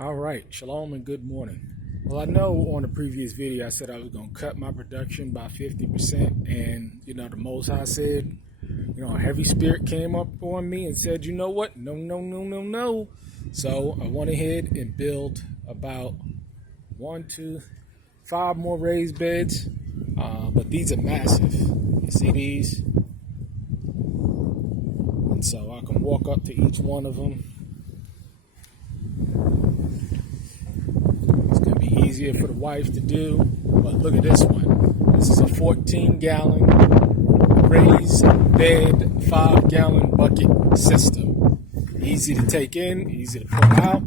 All right, shalom and good morning. Well, I know on the previous video I said I was going to cut my production by 50%, and the Most High said, a heavy spirit came up on me and said, you know what? No, no, no, no, no. So I went ahead and built about 5 more raised beds, but these are massive. You see these? And so I can walk up to each one of them. Easier for the wife to do, but look at this one. This is a 14-gallon raised bed 5-gallon bucket system. Easy to take in, easy to put out.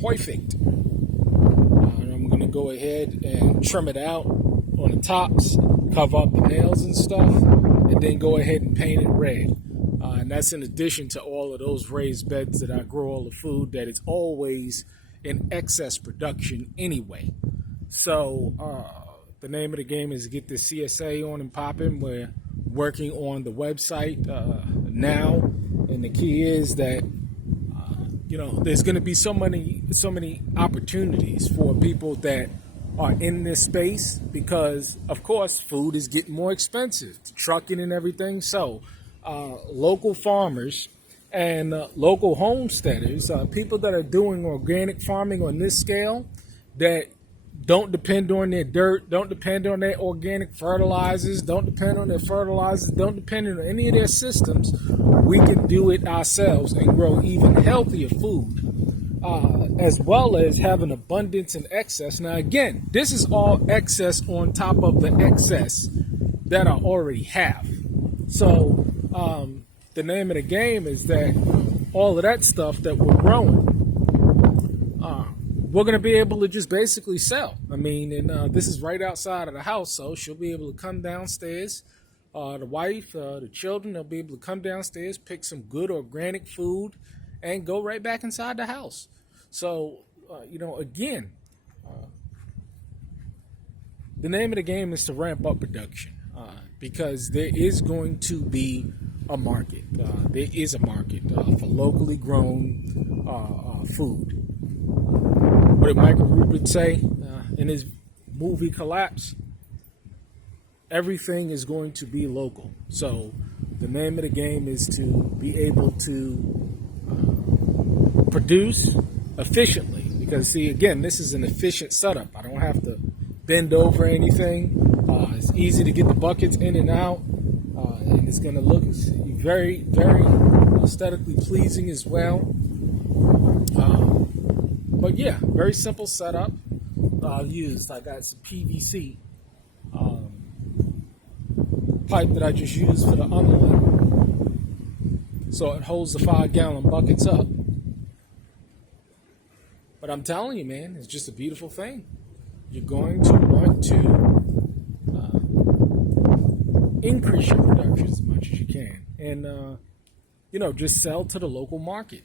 Perfect. I'm going to go ahead and trim it out on the tops, cover up the nails and stuff, and then go ahead and paint it red. And that's in addition to all of those raised beds that I grow all the food that is always in excess production anyway. So the name of the game is to get the CSA on and popping. We're working on the website now, and the key is that there's going to be so many opportunities for people that are in this space because, of course, food is getting more expensive, trucking and everything. So local farmers and local homesteaders, people that are doing organic farming on this scale, that don't depend on their dirt, don't depend on their organic fertilizers, don't depend on any of their systems. We can do it ourselves and grow even healthier food, as well as have an abundance and excess. Now, again, this is all excess on top of the excess that I already have. So the name of the game is that all of that stuff that we're growing, we're going to be able to just basically sell. I mean, and this is right outside of the house, so she'll be able to come downstairs. The wife, the children, they'll be able to come downstairs, pick some good organic food, and go right back inside the house. So, again, the name of the game is to ramp up production. Because there is going to be a market. There is a market for locally grown food. What did Michael Rubin say in his movie Collapse? Everything is going to be local. So the name of the game is to be able to produce efficiently. Because, see, again, this is an efficient setup. I don't have to bend over anything. It's easy to get the buckets in and out, and it's going to look very, very aesthetically pleasing as well. But yeah, very simple setup. I got some PVC pipe that I just used for the underlay, so it holds the 5-gallon buckets up. But I'm telling you, man, it's just a beautiful thing. You're going to want to increase your production as much as you can, and just sell to the local market.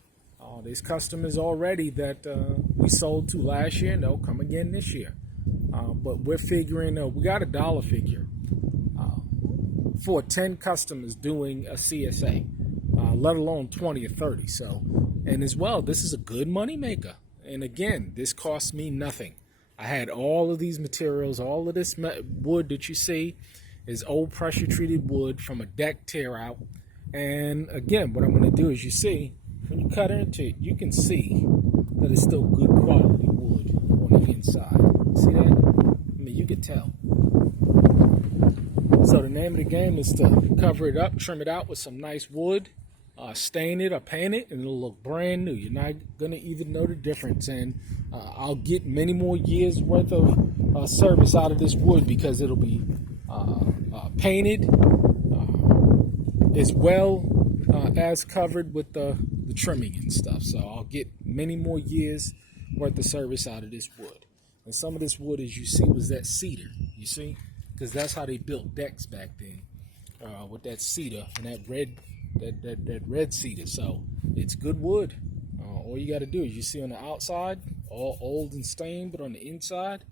There's customers already that we sold to last year, and they'll come again this year. But we're figuring we got a dollar figure for 10 customers doing a CSA, let alone 20 or 30. So, and as well, this is a good money maker. And again, this cost me nothing. I had all of these materials, all of this wood that you see is old pressure treated wood from a deck tear out. And again, what I'm going to do is, you see, when you cut into it, you can see that it's still good quality wood on the inside. See that? I mean, you can tell. So the name of the game is to cover it up, trim it out with some nice wood, stain it or paint it, and it'll look brand new. You're not going to even know the difference. And I'll get many more years worth of service out of this wood because it'll be painted as well as covered with the trimming and stuff. So I'll get many more years worth of service out of this wood. And some of this wood, as you see, was that cedar. You see, because that's how they built decks back then, with that cedar and that red cedar. So it's good wood. All you got to do is, you see on the outside, all old and stained, but on the inside,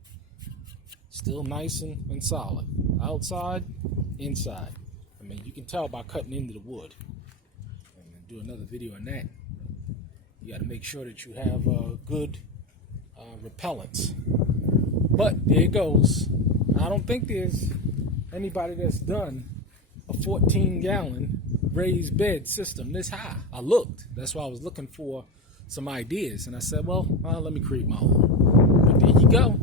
still nice and solid. Outside, inside. I mean, you can tell by cutting into the wood. And do another video on that. You got to make sure that you have good repellents. But there it goes. I don't think there's anybody that's done a 14-gallon raised bed system this high. I looked. That's why I was looking for some ideas. And I said, well, let me create my own. But there you go.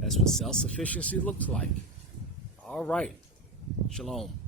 That's what self-sufficiency looks like. All right. Shalom.